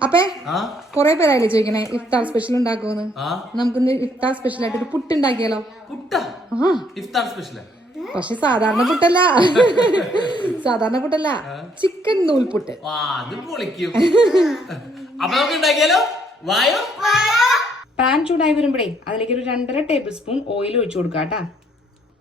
അപ്പേ കൊറേ പേരായില്ലേ ചോദിക്കണേ ഇഫ്താർ സ്പെഷ്യൽ ഉണ്ടാക്കുമെന്ന് ആ? നമുക്കിന്ന് ഇഫ്താർ സ്പെഷ്യൽ ആയിട്ട് ഒരു പുട്ട് ഉണ്ടാക്കിയാലോ? ആ. ഇഫ്താർ സ്പെഷ്യൽ പക്ഷെ സാധാരണ പുട്ടല്ല. സാധാരണ പുട്ടല്ല. ചിക്കൻ നൂൽപുട്ട്. പാൻ ചൂടായി വരുമ്പോഴേ അതിലേക്ക് ഒരു രണ്ടര ടേബിൾ സ്പൂൺ ഓയിൽ ഒഴിച്ചു കൊടുക്കാം കേട്ടാ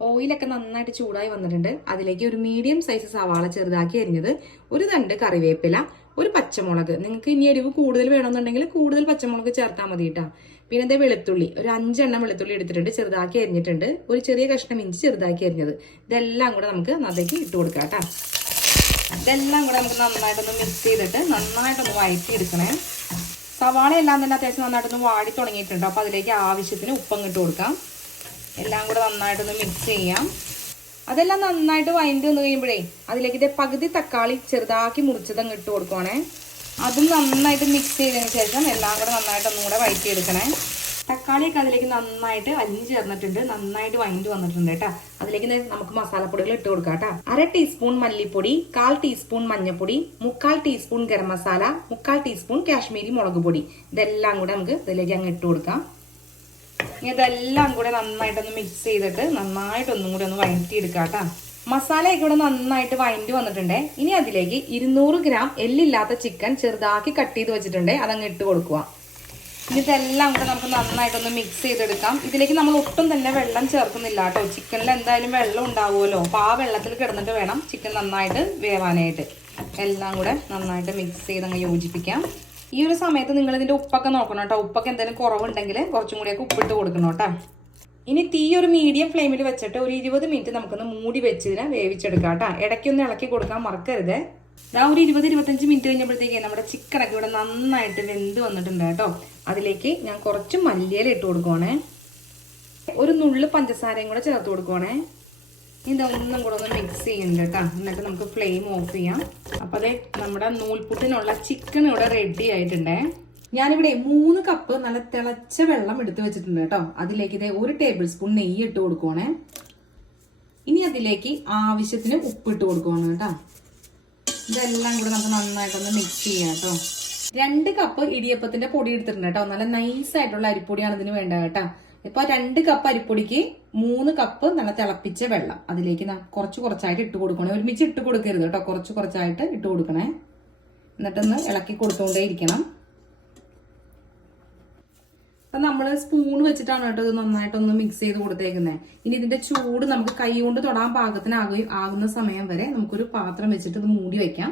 ഓയിലൊക്കെ നന്നായിട്ട് ചൂടായി വന്നിട്ടുണ്ട്. അതിലേക്ക് ഒരു മീഡിയം സൈസ് സവാള ചെറുതാക്കി അരിഞ്ഞത് ഒരു തണ്ട് കറിവേപ്പില ഒരു പച്ചമുളക്. നിങ്ങൾക്ക് ഇനി എരിവ് കൂടുതൽ വേണമെന്നുണ്ടെങ്കിൽ കൂടുതൽ പച്ചമുളക് ചേർത്താൽ മതി കേട്ടോ പിന്നെ എന്താ വെളുത്തുള്ളി. ഒരു അഞ്ചെണ്ണം വെളുത്തുള്ളി എടുത്തിട്ടുണ്ട് ചെറുതാക്കി അരിഞ്ഞിട്ടുണ്ട്. ഒരു ചെറിയ കഷ്ണം ഇഞ്ചി ചെറുതാക്കി അരിഞ്ഞത്. ഇതെല്ലാം കൂടെ നമുക്ക് നന്നാക്കി ഇട്ട് കൊടുക്കാം കേട്ടോ ഇതെല്ലാം കൂടെ നമുക്ക് നന്നായിട്ടൊന്ന് മിക്സ് ചെയ്തിട്ട് നന്നായിട്ടൊന്ന് വഴറ്റി എടുക്കണേ സവാള എല്ലാം തന്നെ അത്യാവശ്യം നന്നായിട്ടൊന്ന് വാടി തുടങ്ങിയിട്ടുണ്ട്. അപ്പോൾ അതിലേക്ക് ആവശ്യത്തിന് ഉപ്പങ്ങ് ഇട്ട് കൊടുക്കാം. എല്ലാം കൂടെ നന്നായിട്ടൊന്ന് മിക്സ് ചെയ്യാം. അതെല്ലാം നന്നായിട്ട് വൈൻഡ് വന്നു കഴിയുമ്പോഴേ അതിലേക്ക് ഇതേ പകുതി തക്കാളി ചെറുതാക്കി മുറിച്ചതങ്ങ് ഇട്ട് കൊടുക്കുവാണേ. അതും നന്നായിട്ട് മിക്സ് ചെയ്തതിന് ശേഷം എല്ലാം കൂടെ നന്നായിട്ട് ഒന്നും കൂടെ വഴറ്റിയെടുക്കണേ തക്കാളിയൊക്കെ അതിലേക്ക് നന്നായിട്ട് അലിഞ്ഞ് ചേർന്നിട്ടുണ്ട്. നന്നായിട്ട് വൈൻഡ് വന്നിട്ടുണ്ട് കേട്ടോ. അതിലേക്ക് നമുക്ക് മസാലപ്പൊടികൾ ഇട്ട് കൊടുക്കാം കേട്ടോ. അര ടീസ്പൂൺ മല്ലിപ്പൊടി കാൽ ടീസ്പൂൺ മഞ്ഞൾപ്പൊടി മുക്കാൽ ടീസ്പൂൺ ഗരം മസാല മുക്കാൽ ടീസ്പൂൺ കാശ്മീരി മുളക് പൊടി. ഇതെല്ലാം കൂടെ നമുക്ക് ഇതിലേക്ക് അങ്ങ് ഇട്ട് കൊടുക്കാം. ഇനി ഇതെല്ലാം കൂടെ നന്നായിട്ടൊന്ന് മിക്സ് ചെയ്തിട്ട് നന്നായിട്ടൊന്നും കൂടെ ഒന്ന് വഴറ്റിയെടുക്കാം കേട്ടോ മസാലയൊക്കെ ഇവിടെ നന്നായിട്ട് വഴറ്റി വന്നിട്ടുണ്ട്. ഇനി അതിലേക്ക് ഇരുന്നൂറ് ഗ്രാം എല്ലില്ലാത്ത ചിക്കൻ ചെറുതാക്കി കട്ട് ചെയ്ത് വെച്ചിട്ടുണ്ട്. അതങ്ങ് ഇട്ട് കൊടുക്കുക. ഇനി ഇതെല്ലാം കൂടെ നമുക്ക് നന്നായിട്ടൊന്ന് മിക്സ് ചെയ്തെടുക്കാം. ഇതിലേക്ക് നമ്മൾ ഒട്ടും തന്നെ വെള്ളം ചേർക്കുന്നില്ല കേട്ടോ. ചിക്കനിൽ എന്തായാലും വെള്ളം ഉണ്ടാവുമല്ലോ. അപ്പോൾ ആ വെള്ളത്തിൽ കിടന്നിട്ട് വേണം ചിക്കൻ നന്നായിട്ട് വേവാനായിട്ട്. എല്ലാം കൂടെ നന്നായിട്ട് മിക്സ് ചെയ്ത് അങ്ങ് യോജിപ്പിക്കാം. ഈ ഒരു സമയത്ത് നിങ്ങൾ ഇതിന്റെ ഉപ്പൊക്കെ നോക്കണം കേട്ടോ. ഉപ്പൊക്കെ എന്തെങ്കിലും കുറവുണ്ടെങ്കിൽ കുറച്ചും കൂടിയൊക്കെ ഉപ്പിട്ട് കൊടുക്കണം കേട്ടോ. ഇനി തീ ഒരു മീഡിയം ഫ്ലെയിമിൽ വെച്ചിട്ട് ഒരു ഇരുപത് മിനിറ്റ് നമുക്കൊന്ന് മൂടി വെച്ച് ഇതിനെ വേവിച്ചെടുക്കാം കേട്ടോ. ഇടയ്ക്കൊന്ന് ഇളക്കി കൊടുക്കാൻ മറക്കരുത്. ആ ഒരു ഇരുപത് ഇരുപത്തഞ്ച് മിനിറ്റ് കഴിഞ്ഞപ്പോഴത്തേക്ക് നമ്മുടെ ചിക്കനൊക്കെ ഇവിടെ നന്നായിട്ട് വെന്ത് വന്നിട്ടുണ്ട് കേട്ടോ. അതിലേക്ക് ഞാൻ കുറച്ച് മല്ലിയില ഇട്ട് കൊടുക്കുവാണേ. ഒരു നുള്ളു പഞ്ചസാരയും കൂടെ ചേർത്ത് കൊടുക്കുവാണേ. ഇതൊന്നും കൂടെ ഒന്ന് മിക്സ് ചെയ്യുന്നുണ്ട് കേട്ടോ എന്നിട്ട് നമുക്ക് ഫ്ലെയിം ഓഫ് ചെയ്യാം. അപ്പോൾ അതെ നമ്മുടെ നൂൽപുട്ടിനുള്ള ചിക്കൻ ഇവിടെ റെഡി ആയിട്ടുണ്ടേ. ഞാനിവിടെ മൂന്ന് കപ്പ് നല്ല തിളച്ച വെള്ളം എടുത്തു വെച്ചിട്ടുണ്ട് കേട്ടോ അതിലേക്ക് ഇതേ ഒരു ടേബിൾ സ്പൂൺ നെയ്യ് ഇട്ട് കൊടുക്കുവാണേ. ഇനി അതിലേക്ക് ആവശ്യത്തിന് ഉപ്പിട്ട് കൊടുക്കുവാണ് കേട്ടോ. ഇതെല്ലാം കൂടെ നമുക്ക് നന്നായിട്ടൊന്ന് മിക്സ് ചെയ്യാം കേട്ടോ രണ്ട് കപ്പ് ഇടിയപ്പത്തിന്റെ പൊടി എടുത്തിട്ടുണ്ട് കേട്ടോ നല്ല നൈസ് ആയിട്ടുള്ള അരിപ്പൊടിയാണ് ഇതിന് വേണ്ടത് കേട്ടോ ഇപ്പൊ രണ്ട് കപ്പ് അരിപ്പൊടിക്ക് മൂന്ന് കപ്പ് നല്ല തിളപ്പിച്ച വെള്ളം. അതിലേക്ക് കുറച്ച് കുറച്ചായിട്ട് ഇട്ട് കൊടുക്കണേ. ഒരുമിച്ച് ഇട്ട് കൊടുക്കരുത് കേട്ടോ. കുറച്ച് കുറച്ചായിട്ട് ഇട്ട് കൊടുക്കണേ. എന്നിട്ടൊന്ന് ഇളക്കി കൊടുത്തുകൊണ്ടേ ഇരിക്കണം. അപ്പൊ നമ്മൾ സ്പൂൺ വെച്ചിട്ടാണ് കേട്ടോ ഇത് നന്നായിട്ടൊന്ന് മിക്സ് ചെയ്ത് കൊടുത്തേക്കുന്നത് ഇനി ഇതിന്റെ ചൂട് നമുക്ക് കൈ കൊണ്ട് തൊടാൻ പാകത്തിനാകുകയും ആകുന്ന സമയം വരെ നമുക്കൊരു പാത്രം വെച്ചിട്ട് ഇത് മൂടി വെക്കാം.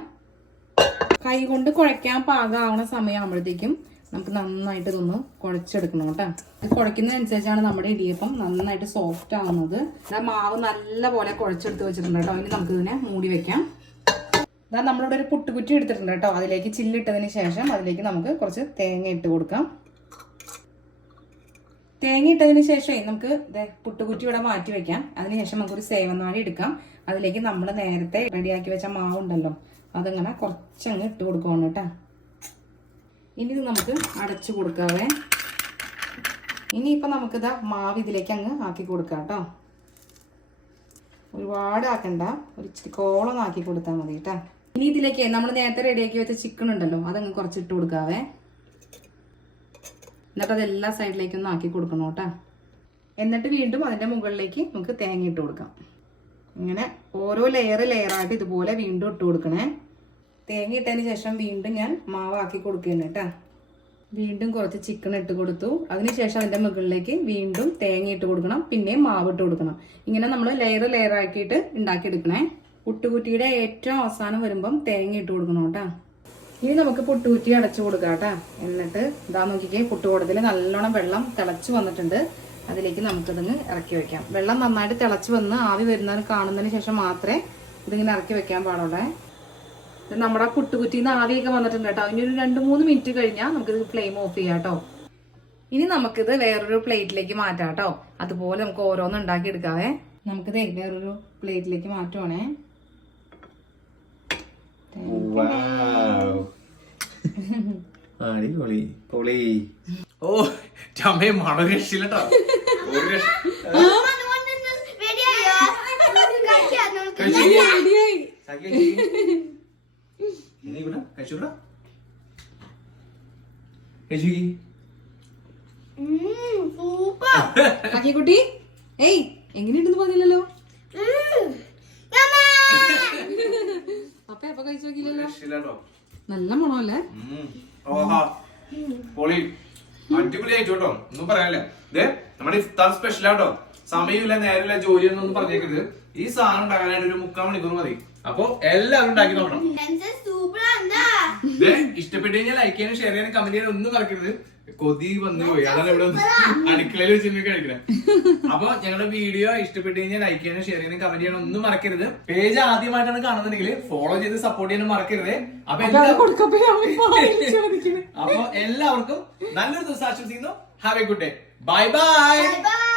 കൈ കൊണ്ട് കുഴയ്ക്കാൻ പാകമാവണ സമയമാകുമ്പോഴത്തേക്കും നമുക്ക് നന്നായിട്ട് ഇതൊന്ന് കുഴച്ചെടുക്കണം കേട്ടോ. ഇത് കുഴയ്ക്കുന്നതനുസരിച്ചാണ് നമ്മുടെ ഇടിയപ്പം നന്നായിട്ട് സോഫ്റ്റ് ആവുന്നത്. ഇതാ മാവ് നല്ലപോലെ കുഴച്ചെടുത്ത് വെച്ചിട്ടുണ്ട് കേട്ടോ. ഇനി നമുക്ക് ഇതിനെ മൂടി വെക്കാം. ഇതാ നമ്മളിവിടെ ഒരു പുട്ടുകുറ്റി എടുത്തിട്ടുണ്ട് കേട്ടോ. അതിലേക്ക് ചില്ലിട്ടതിന് ശേഷം അതിലേക്ക് നമുക്ക് കുറച്ച് തേങ്ങ ഇട്ട് കൊടുക്കാം. തേങ്ങ ഇട്ടതിന് ശേഷം നമുക്ക് പുട്ടുകുറ്റി ഇവിടെ മാറ്റി വെക്കാം. അതിനുശേഷം നമുക്കൊരു സേവനാഴി എടുക്കാം. അതിലേക്ക് നമ്മൾ നേരത്തെ റെഡിയാക്കി വെച്ച മാവുണ്ടല്ലോ. അതങ്ങനെ കുറച്ചങ്ങ് ഇട്ട് കൊടുക്കുകയാണ് കേട്ടോ. ഇനി ഇത് നമുക്ക് അടച്ചു കൊടുക്കാവേ. ഇനിയിപ്പോൾ നമുക്കിതാ മാവ് ഇതിലേക്ക് അങ്ങ് ആക്കി കൊടുക്കാം കേട്ടോ. ഒരുപാട് ആക്കണ്ട ഒരു കോളം ആക്കി കൊടുത്താൽ മതി കേട്ടോ. ഇനി ഇതിലേക്ക് നമ്മൾ നേരത്തെ റെഡിയാക്കി വെച്ച ചിക്കൻ ഉണ്ടല്ലോ അതങ്ങ് കുറച്ച് ഇട്ട് കൊടുക്കാവേ. എന്നിട്ട് അതെല്ലാ സൈഡിലേക്കും ഒന്ന് ആക്കി കൊടുക്കണം കേട്ടോ. എന്നിട്ട് വീണ്ടും അതിന്റെ മുകളിലേക്ക് നമുക്ക് തേങ്ങ ഇട്ട് കൊടുക്കാം. ഇങ്ങനെ ഓരോ ലെയർ ലെയറായിട്ട് ഇതുപോലെ വീണ്ടും ഇട്ട് കൊടുക്കണേ. തേങ്ങ ഇട്ടതിന് ശേഷം വീണ്ടും ഞാൻ മാവാക്കി കൊടുക്കുകയാണ് കേട്ടോ. വീണ്ടും കുറച്ച് ചിക്കൻ ഇട്ട് കൊടുത്തു. അതിനുശേഷം അതിന്റെ മുകളിലേക്ക് വീണ്ടും തേങ്ങ ഇട്ട് കൊടുക്കണം. പിന്നെയും മാവ് ഇട്ട് കൊടുക്കണം. ഇങ്ങനെ നമ്മൾ ലെയർ ലെയർ ആക്കിയിട്ട് ഉണ്ടാക്കിയെടുക്കണേ. പുട്ടുകുറ്റിയുടെ ഏറ്റവും അവസാനം വരുമ്പം തേങ്ങ ഇട്ട് കൊടുക്കണം കേട്ടോ. ഇനി നമുക്ക് പുട്ടുകുറ്റി അടച്ചു കൊടുക്കാം കേട്ടോ. എന്നിട്ട് ഇതാ നോക്കിക്കേ പുട്ടുകൂടത്തിൽ നല്ലോണം വെള്ളം തിളച്ചു വന്നിട്ടുണ്ട്. അതിലേക്ക് നമുക്കിതങ്ങ് ഇറക്കി വെക്കാം. വെള്ളം നന്നായിട്ട് തിളച്ചു വന്ന് ആവി വരുന്നതിന് കാണുന്നതിന് ശേഷം മാത്രമേ ഇതിങ്ങനെ ഇറക്കി വെക്കാൻ പാടുള്ളേ. ഇത് നമ്മുടെ കുട്ടുകുറ്റി നിന്ന് ആവിയൊക്കെ വന്നിട്ടുണ്ട് കേട്ടോ. ഇനി ഒരു രണ്ട് മൂന്ന് മിനിറ്റ് കഴിഞ്ഞാൽ നമുക്കിത് ഫ്ലെയിം ഓഫ് ചെയ്യാം കേട്ടോ. ഇനി നമുക്കിത് വേറൊരു പ്ലേറ്റിലേക്ക് മാറ്റാം കേട്ടോ. അതുപോലെ നമുക്ക് ഓരോന്ന് ഉണ്ടാക്കി എടുക്കാവേ നമുക്കിത് വേറൊരു പ്ലേറ്റിലേക്ക് മാറ്റുവാണേ? അടിപൊളി. പൊളി. ഓ ചമ്മയെ മണ രക്ഷയില്ലട്ടോ ഒരു കഴിച്ചു ഇവിടെ കഴിച്ചു ഇവിടെ? കഴിച്ചു സൂപ്പർ. കുട്ടി. ഏയ് എങ്ങനെയുണ്ടെന്ന് പറഞ്ഞില്ലല്ലോ? അപ്പ അപ്പൊ കഴിച്ചു നോക്കിയില്ലല്ലോ? നല്ല മണമല്ലേ? പൊളി. അടിപൊളിയായിട്ട് കേട്ടോ. ഒന്നും പറയാനില്ല. ഇതേ നമ്മുടെ ഇഫ്താർ സ്പെഷ്യൽ ആട്ടോ സമയമില്ല നേരമില്ല ജോലിയൊന്നും ഒന്നും പറഞ്ഞേക്കരുത്. ഈ സാധനം ഉണ്ടാകാനായിട്ട് ഒരു മുക്കാൽ മണിക്കൂർ മതി. അപ്പൊ എല്ലാവരും ഉണ്ടാക്കി നോക്കണം. ഇഷ്ടപ്പെട്ടു കഴിഞ്ഞാൽ ലൈക്ക് ചെയ്യാനും ഷെയർ ചെയ്യാനും കമന്റ് ചെയ്യാനും ഒന്നും മറക്കരുത്. കൊതി വന്നു പോയി. അതാണ് ഇവിടെ അടുക്കളയിൽ വെച്ചിട്ട് കഴിക്കണേ അപ്പൊ ഞങ്ങളുടെ വീഡിയോ ഇഷ്ടപ്പെട്ടു കഴിഞ്ഞാൽ ലൈക്ക് ചെയ്യാനും ഷെയർ ചെയ്യാനും കമന്റ് ചെയ്യാനും ഒന്നും മറക്കരുത്. പേജ് ആദ്യമായിട്ടാണ് കാണുന്നുണ്ടെങ്കിൽ ഫോളോ ചെയ്ത് സപ്പോർട്ട് ചെയ്യാനും മറക്കരുത്. അപ്പൊ അപ്പൊ എല്ലാവർക്കും നല്ലൊരു ദിവസം ആശംസിക്കുന്നു. Have a good day bye bye bye